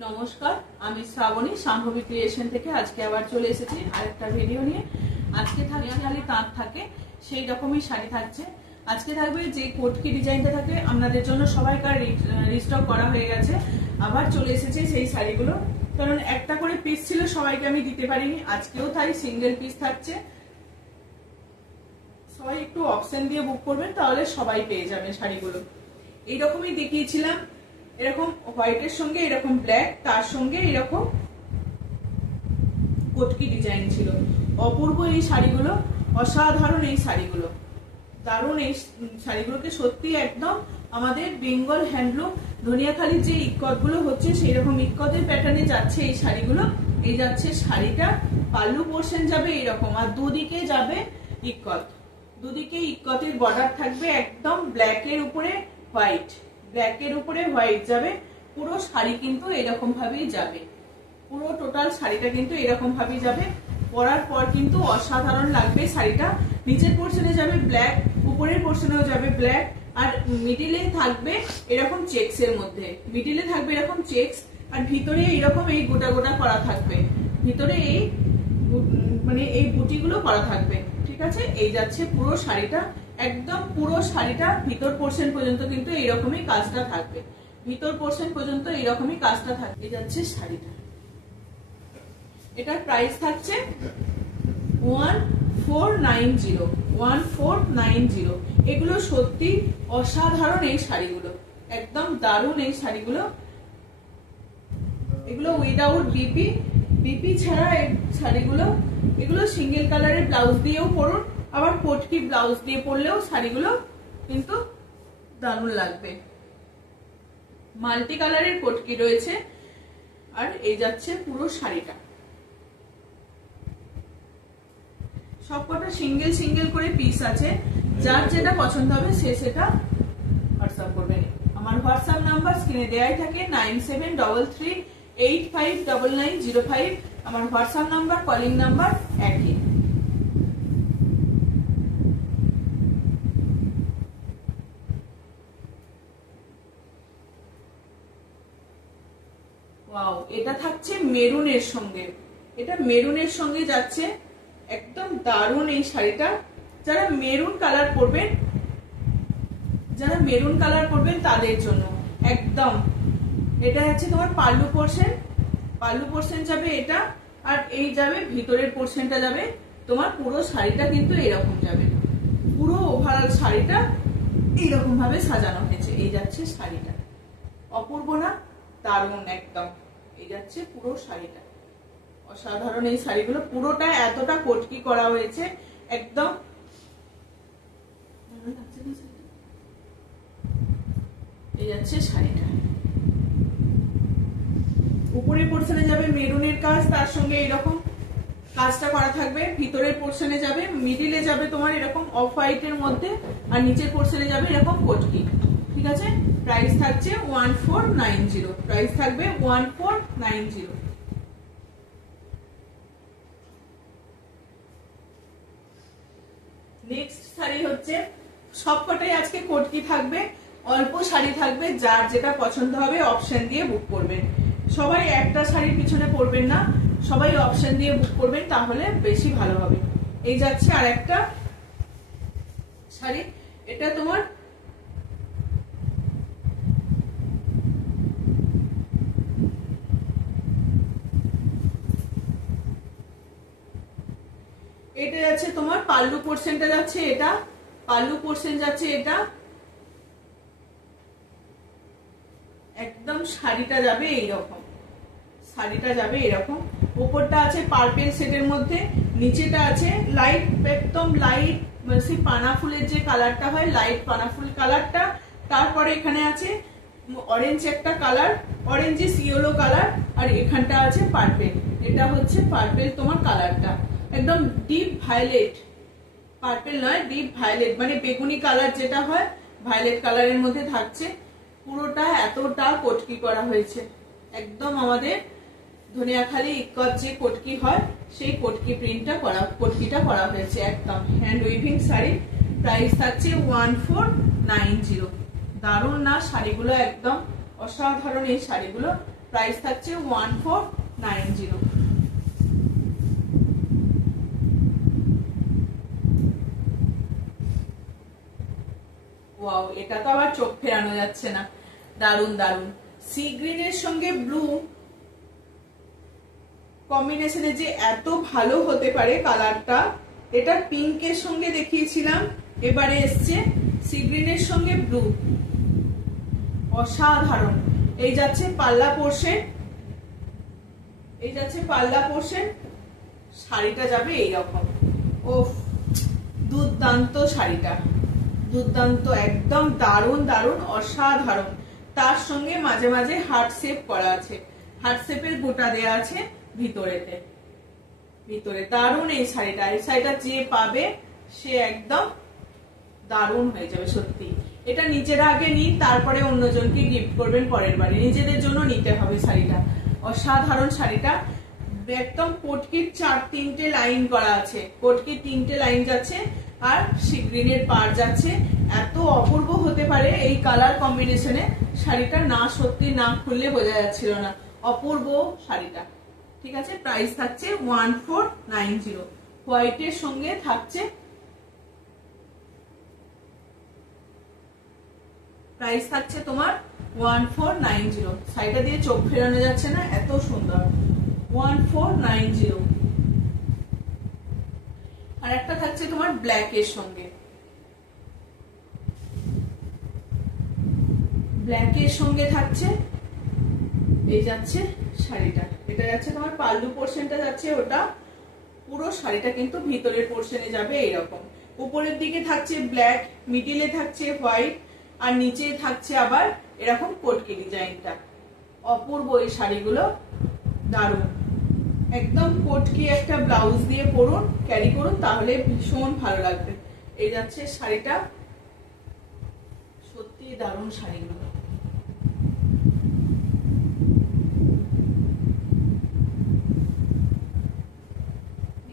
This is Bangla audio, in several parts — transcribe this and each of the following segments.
নমস্কার, আমি শ্রাবণী শাম্ভবী ক্রিয়েশন থেকে আজকে আবার চলে এসেছি আরেকটা ভিডিও নিয়ে। আজকে থাকছে খালি তাঁত থাকে সেই রকমই শাড়ি থাকছে। আজকে থাকবে যে কোটকি ডিজাইনটা থাকে আপনাদের জন্য সবাইকার রিস্টক করা হয়ে গেছে, আবার চলে এসেছে সেই শাড়িগুলো। কারণ একটা করে পিস ছিল, সবাইকে আমি দিতে পারিনি, আজকেও তাই সিঙ্গেল পিস থাকছে। সবাই একটু অপশন দিয়ে বুক করবেন, তাহলে সবাই পেয়ে যাবে শাড়িগুলো। এইরকমই দেখিয়েছিলাম, এরকম হোয়াইটের সঙ্গে এরকম ব্ল্যাক, তার সঙ্গে এরকম কোটকি ডিজাইন ছিল। অপূর্ব এই শাড়িগুলো, অসাধারণ এই শাড়িগুলো, দারুণ এই শাড়িগুলোকে সত্যি একদম আমাদের বেঙ্গল হ্যান্ডলুম ধনিয়াখালীর যে ইক্কত গুলো হচ্ছে সেই রকম ইক্কতের প্যাটার্নে যাচ্ছে এই শাড়িগুলো। এই যাচ্ছে শাড়িটা, পাল্লু পোর্শন যাবে এরকম, আর দুদিকে যাবে ইক্কত, দুদিকে ইক্কতের বর্ডার থাকবে একদম ব্ল্যাকের উপরে হোয়াইট, ব্ল্যাকের উপরে হোয়াইট যাবে। পুরো শাড়ি কিন্তু এরকম ভাবেই যাবে, পুরো টোটাল শাড়িটা কিন্তু এরকম ভাবেই যাবে। পরার পর কিন্তু অসাধারণ লাগবে শাড়িটা। নিচের পোর্শনে যাবে ব্ল্যাক, উপরের পোর্শনেও যাবে ব্ল্যাক, আর মিডিলে থাকবে এরকম চেক্স এর মধ্যে, মিডিলে থাকবে এরকম চেক্স, আর ভিতরে এরকম এই গোটা গোটা করা থাকবে, ভিতরে এই মানে এই বুটিগুলো করা থাকবে। ঠিক আছে, এই যাচ্ছে পুরো শাড়িটা, একদম পুরো শাড়িটা ভিতর পোর্শন পর্যন্ত কিন্তু এইরকমই কাজটা থাকবে, ভিতর পোর্শন পর্যন্ত এইরকমই কাজটা থাকবে। এই যাচ্ছে শাড়িটা, এটার প্রাইস থাকছে 1490, 1490। এগুলো সত্যি অসাধারণ এই শাড়িগুলো, একদম দারুণ এই শাড়িগুলো। এগুলো উইদাউট বিপি, বিপি ছাড়া এই শাড়িগুলো। এগুলো সিঙ্গেল কালারের ব্লাউজ দিয়েও পরুন, আবার কোটকি ব্লাউজ দিয়ে পরলেও শাড়িগুলো কিন্তু দারুণ লাগবে। মাল্টি কালারের কোটকি রয়েছে, আর এই যাচ্ছে পুরো শাড়িটা। সবকটা সিঙ্গেল সিঙ্গেল করে পিস আছে, যার যেটা পছন্দ হবে সে সেটা হোয়াটসঅ্যাপ করবেন। আমার হোয়াটসঅ্যাপ নাম্বার স্ক্রিনে দেওয়াই থাকে 9733859905। আমার হোয়াটসঅ্যাপ নাম্বার, কলিং নাম্বার একই। ওয়াও, এটা থাকছে মেরুনের সঙ্গে, এটা মেরুনের সঙ্গে যাচ্ছে, একদম দারুণ এই শাড়িটা। যারা মেরুন কালার পরবেন, যারা মেরুন কালার পরবেন তাদের জন্য একদম। এটা হচ্ছে তোমার পাল্লু পোর্শন, পাল্লু পোর্শন যাবে এটা, আর এই যাবে ভিতরের পোর্শনটা যাবে তোমার। পুরো শাড়িটা কিন্তু এরকম যাবে, পুরো ওভারঅল শাড়িটা এইরকম ভাবে সাজানো হয়েছে। এই যাচ্ছে শাড়িটা, অপূর্ব না? দারুণ একদম। এই যাচ্ছে পুরো শাড়িটা, অসাধারণ এই শাড়িগুলো। পুরোটা এতটা কোটকি করা হয়েছে একদম। এই যাচ্ছে শাড়িটা, উপরের পোর্শনে যাবে মেরুনের কাজ, তার সঙ্গে এরকম কাজটা করা থাকবে। ভিতরের পোর্শনে যাবে, মিডিলে যাবে তোমার এরকম অফ হোয়াইটের মধ্যে, আর নিচের পোর্শনে যাবে এরকম কোটকি। ঠিক আছে, প্রাইস থাকছে 1490, প্রাইস থাকবে 1490। নেক্সট শাড়ি হচ্ছে, সবকটাই আজকে কোটকি থাকবে, অল্প শাড়ি থাকবে, যার যেটা পছন্দ হবে অপশন দিয়ে বুক করবেন। সবাই একটা শাড়ির পিছনে পড়বেন না, সবাই অপশন দিয়ে বুক করবেন, তাহলে বেশি ভালো হবে। এই যাচ্ছে আর একটা শাড়ি, এটা তোমার এটা যাচ্ছে তোমার পাল্লু পোর্শনটা যাচ্ছে এটা, পাল্লু পোর্শন যাচ্ছে এটা, একদম শাড়িটা যাবে এইরকম, শাড়িটা যাবে এরকম। উপরটা আছে পার্পেল শেডের মধ্যে, নিচেটা আছে লাইট, একদম লাইট পানা ফুলের যে কালারটা হয়, লাইট পানা ফুল কালারটা। তারপরে এখানে আছে অরেঞ্জ একটা কালার, অরেঞ্জিস ইয়েলো কালার, আর এখানটা আছে পার্পেল। এটা হচ্ছে পার্পেল তোমার কালারটা, একদম ডিপ ভায়োলেট, পার্পেল নয় ডিপ ভায়োলেট, মানে বেগুনি কালার যেটা হয় ভায়োলেট কালারের মধ্যে থাকছে। পুরোটা এতটা কোটকি করা হয়েছে, একদম আমাদের ধনিয়াখালী ইক্কত যে কোটকি হয় সেই কোটকি প্রিন্টটা করা, কোটকিটা করা হয়েছে একদম হ্যান্ড উইভিং শাড়ি। প্রাইস থাকছে 1490। দারুণ না শাড়িগুলো, একদম অসাধারণ এই শাড়িগুলো। প্রাইস থাকছে 1490। ওয়াও, এটা তো আবার চোখ ফেরানো যাচ্ছে না, দারুন দারুন। সি গ্রিনের সঙ্গে ব্লু কম্বিনেশনে যে এত ভালো হতে পারে কালারটা, এটা পিঙ্কের সঙ্গে দেখিয়েছিলাম, এবারে এসছে সি গ্রিনের সঙ্গে ব্লু, অসাধারণ। এই যাচ্ছে পাল্লা পোর্শন, এই যাচ্ছে পাল্লা পোর্শন, শাড়িটা যাবে এইরকম। ও দুর্দান্ত শাড়িটা, দুর্দান্ত, একদম দারুন দারুন, অসাধারণ। তার সঙ্গে মাঝে মাঝে হার্ট শেপ করা আছে, হার্ট শেপের গোটা দেয়া আছে ভিতরেতে, ভিতরে দারুন এই শাড়িটা। এই শাড়িটা যে পাবে সে একদম দারুন হয়ে যাবে সত্যি। এটা নিজেরা আগে নিন, তারপরে অন্যজনকে গিফট করবেন পরের বারে, নিজেদের জন্য নিতে হবে শাড়িটা। অসাধারণ শাড়িটা, একদম পটকির 4-3টে লাইন করা আছে, পটকির 3টে লাইন যাচ্ছে আর সি গ্রিনের পার যাচ্ছে। এত অপূর্ব হতে পারে এই কালার কম্বিনেশনে শাড়িটা, না সত্যি না খুললে বোঝা যাচ্ছিল না, অপূর্ব শাড়িটা। ঠিক আছে, প্রাইস থাকছে 1490। হোয়াইটের সঙ্গে থাকছে, প্রাইস থাকছে তোমার 1490। শাড়িটা দিয়ে চোখ ফেরানো যাচ্ছে না, এত সুন্দর। 1490। আর একটা থাকছে তোমার ব্ল্যাক এর সঙ্গে, ব্ল্যাক এর সঙ্গে থাকছে এই যাচ্ছে শাড়িটা, এটা যাচ্ছে তোমার পাল্লু পোর্শনটা যাচ্ছে ওটা, পুরো শাড়িটা কিন্তু ভিতরের পোর্শনে যাবে এইরকম। উপরের দিকে থাকছে ব্ল্যাক, মিডিলে থাকছে হোয়াইট, আর নিচে থাকছে আবার এরকম পটকি ডিজাইনটা। অপূর্ব এই শাড়িগুলো, দারুণ। একদম পটকি একটা ব্লাউজ দিয়ে পরুন, ক্যারি করুন, তাহলে ভীষণ ভালো লাগবে। এই যাচ্ছে শাড়িটা, সত্যি দারুণ শাড়িগুলো।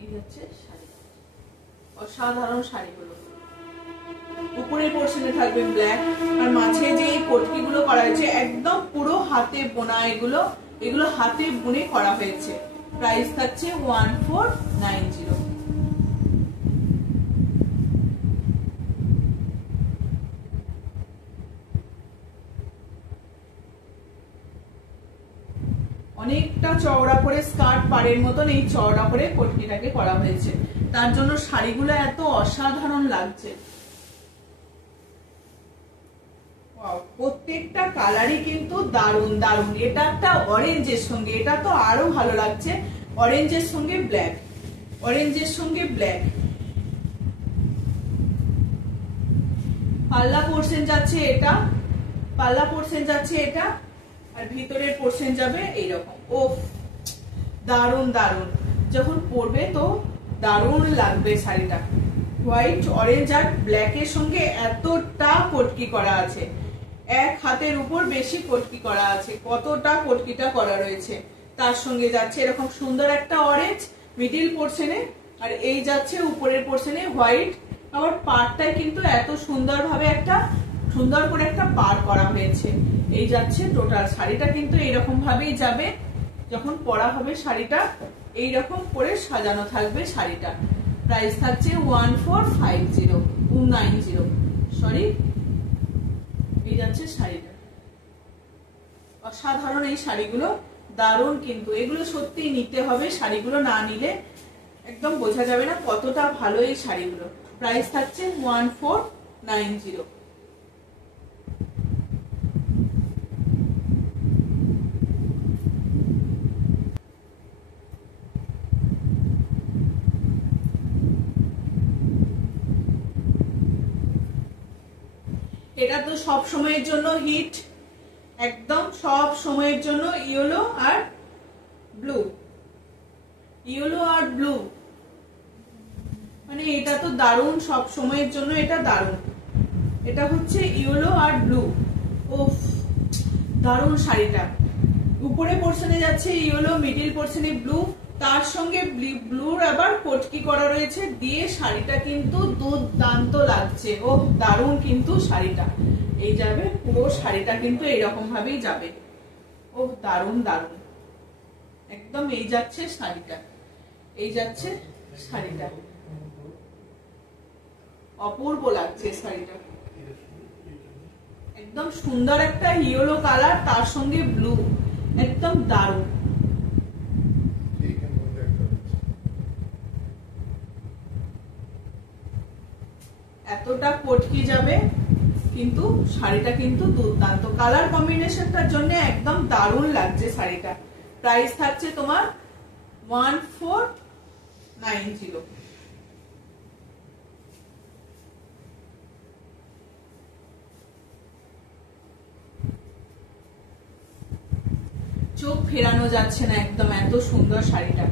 এই যাচ্ছে শাড়ি, অসাধারণ শাড়িগুলো। উপরের পোর্শনে থাকবে ব্ল্যাক, আর মাঝে যে এই পটকি গুলো করা হয়েছে একদম পুরো হাতে বোনা, এগুলো এগুলো হাতে বুনে করা হয়েছে। প্রাইস থাকছে 1490। অনেকটা চওড়া করে স্কার্ট পাড়ের মতন এই চওড়া করে পটকিটাকে করা হয়েছে, তার জন্য শাড়িগুলো এত অসাধারণ লাগছে। প্রত্যেকটা কালারই কিন্তু দারুন দারুন। এটা একটা অরেঞ্জের সঙ্গে, এটা তো আরো ভালো লাগছে, অরেঞ্জের সঙ্গে ব্ল্যাক, অরেঞ্জের সঙ্গে ব্ল্যাক। পাল্লা পোর্শন যাচ্ছে এটা, পাল্লা পোর্শন যাচ্ছে এটা, আর ভিতরের পোর্শন যাবে এইরকম। ও দারুন দারুন, যখন পরবে তো দারুন লাগবে শাড়িটা। হোয়াইট, অরেঞ্জ আর ব্ল্যাকের সঙ্গে এতটা পটকি করা আছে, এক হাতের উপর বেশি পটকি করা আছে, কতটা পটকিটা করা রয়েছে। তার সঙ্গে যাচ্ছে এরকম সুন্দর একটা অরেঞ্জ মিডিল পোর্শনে, আর এই যাচ্ছে উপরের পোর্শনে হোয়াইট। আবার পাড়টাই কিন্তু এত সুন্দরভাবে একটা সুন্দর করে একটা পার করা হয়েছে। এই যাচ্ছে টোটাল শাড়িটা, কিন্তু এইরকম ভাবেই যাবে যখন পরা হবে শাড়িটা, এইরকম করে সাজানো থাকবে শাড়িটা। প্রাইস থাকছে 1490, সরি। এই যাচ্ছে শাড়িটা, অসাধারণ এই শাড়িগুলো, দারুণ কিন্তু। এগুলো সত্যি নিতে হবে, শাড়িগুলো না নিলে একদম বোঝা যাবে না কতটা ভালো এই শাড়িগুলো। প্রাইস থাকছে 1490। এটা তো সব সময়ের জন্য হিট, একদম সব সময়ের জন্য। ইয়েলো আর ব্লু, ইয়েলো আর ব্লু, মানে এটা তো দারুণ, সব সময়ের জন্য এটা দারুণ। এটা হচ্ছে ইয়েলো আর ব্লু, ওফ দারুণ শাড়িটা। উপরে পোর্শনে যাচ্ছে ইয়েলো, মিডিল পোর্শনে ব্লু, তার সঙ্গে ব্লুর আবার পটকি করা রয়েছে দিয়ে শাড়িটা কিন্তু দুর্দান্ত লাগছে। ও দারুণ কিন্তু শাড়িটা। এই যাবে পুরো শাড়িটা কিন্তু এইরকম ভাবেই যাবে। ও ও দারুণ দারুণ একদম। এই যাচ্ছে শাড়িটা, এই যাচ্ছে শাড়িটা, অপূর্ব লাগছে শাড়িটা। একদম সুন্দর একটা ইয়েলো কালার, তার সঙ্গে ব্লু, একদম দারুণ। এতটা পটকি যাবে, কিন্তু শাড়িটা কিন্তু দুর্দান্ত। কালার কম্বিনেশনটার জন্য একদম দারুণ লাগছে শাড়িটা। প্রাইস থাকছে তোমার 1490। চোখ ফেরানো যাচ্ছে না, একদম এত সুন্দর শাড়িটা।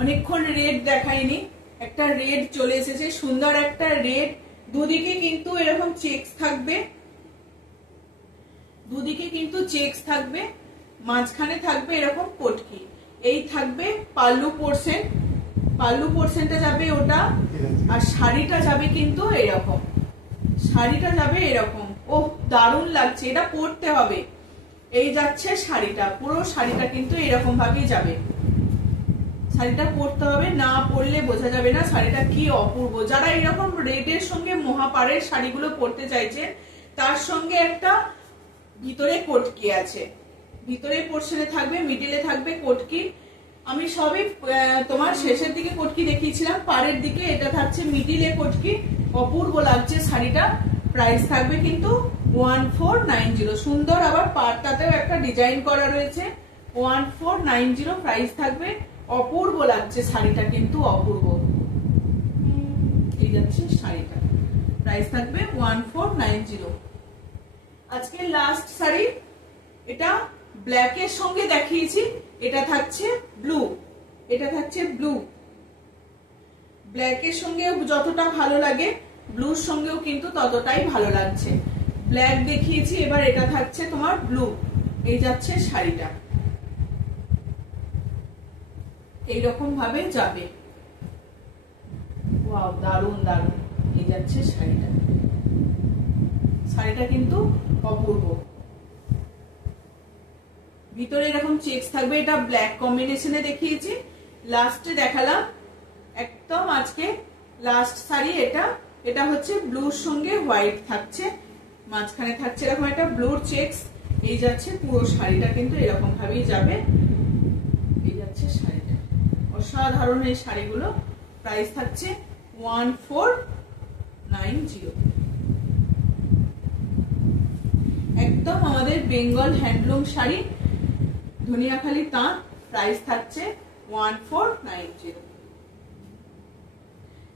অনেকক্ষণ রেড দেখাইনি, একটা রেড চলে এসেছে, সুন্দর একটা রেড। দুদিকে কিন্তু এরকম চেকস থাকবে, দুদিকে কিন্তু চেকস থাকবে, মাঝখানে থাকবে এরকম পটকি। এই থাকবে পাল্লু পোর্শন, পাল্লু পোর্শনটা যাবে ওটা, আর শাড়িটা যাবে কিন্তু এরকম, শাড়িটা যাবে এরকম। ও দারুণ লাগছে, এটা পরতে হবে। এই যাচ্ছে শাড়িটা, পুরো শাড়িটা কিন্তু এরকম ভাবেই যাবে। শাড়িটা পরতে হবে, না পরলে বোঝা যাবে না শাড়িটা কি অপূর্ব। যারা এরকম রেডের সঙ্গে মহাপাড়ের শাড়িগুলো পরতে চাইছে, তার সঙ্গে একটা ভিতরে কোটকি আছে, ভিতরে পোর্শনে থাকবে, মিডিলে থাকবে কোটকি। আমি সবই তোমার শেষের দিকে কোটকি দেখিয়েছিলাম, পাড়ের দিকে এটা থাকছে মিডিলে কোটকি। অপূর্ব লাগছে শাড়িটা। প্রাইস থাকবে কিন্তু 1490। সুন্দর, আবার পাড়টাতেও একটা ডিজাইন করা রয়েছে। 1490 প্রাইস থাকবে। অপূর্ব লাগছে শাড়িটা, কিন্তু অপূর্ব। এই যাচ্ছে শাড়িটা, প্রাইস থাকবে 1490। আজকে লাস্ট শাড়ি, এটা ব্ল্যাক এর সঙ্গে দেখিয়েছি, এটা থাকছে ব্লু, এটা থাকছে ব্লু। ব্ল্যাক এর সঙ্গে যতটা ভালো লাগে, ব্লুর সঙ্গেও কিন্তু ততটাই ভালো লাগছে। ব্ল্যাক দেখিয়েছি, এবার এটা থাকছে তোমার ব্লু। এই যাচ্ছে শাড়িটা, এইরকম ভাবে যাবে। ওয়াও, দারুণ দারুণ। এই যাচ্ছে শাড়িটা, শাড়িটা কিন্তু অপূর্ব। ভিতরে এরকম চেকস থাকবে, এটা ব্ল্যাক কম্বিনেশনে দেখিয়েছি, লাস্টে দেখালাম একদম আজকে লাস্ট শাড়ি এটা। এটা হচ্ছে ব্লুর সঙ্গে হোয়াইট থাকছে, মাঝখানে থাকছে এরকম একটা ব্লুর চেকস। এই যাচ্ছে পুরো শাড়িটা, কিন্তু এরকম ভাবেই যাবে। এই যাচ্ছে শাড়িটা, অসাধারণ এই শাড়িগুলো। প্রাইস থাকছে 1490। একদম আমাদের বেঙ্গল হ্যান্ডলুম শাড়ি, ধনিয়াখালি তাঁত। প্রাইস থাকছে 1490।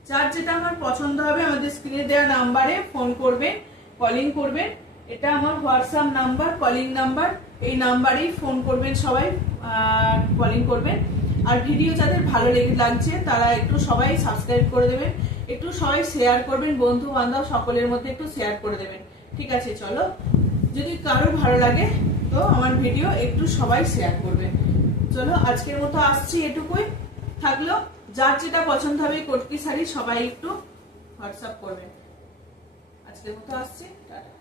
যার যেটা আমার পছন্দ হবে আমাদের স্ক্রিনে দেওয়া নাম্বারে ফোন করবেন, কলিং করবেন। এটা আমার হোয়াটসঅ্যাপ নাম্বার, কলিং নাম্বার। এই নাম্বারেই ফোন করবেন সবাই, কলিং করবেন। আর ভিডিও যাদের ভালো লাগছে তারা একটু সবাই সাবস্ক্রাইব করে দেবেন, একটু সবাই শেয়ার করবেন, বন্ধু বান্ধব সকলের মধ্যে একটু শেয়ার করে দেবেন। ঠিক আছে, চলো, যদি কারোর ভালো লাগে তো আমার ভিডিও একটু সবাই শেয়ার করবেন। চলো, আজকের মতো আসছি, এটুকুই থাকলো। যার যেটা পছন্দ হবে কোটকি শাড়ি সবাই একটু হোয়াটসঅ্যাপ করবেন। আজকের মতো আসছি, টাটা।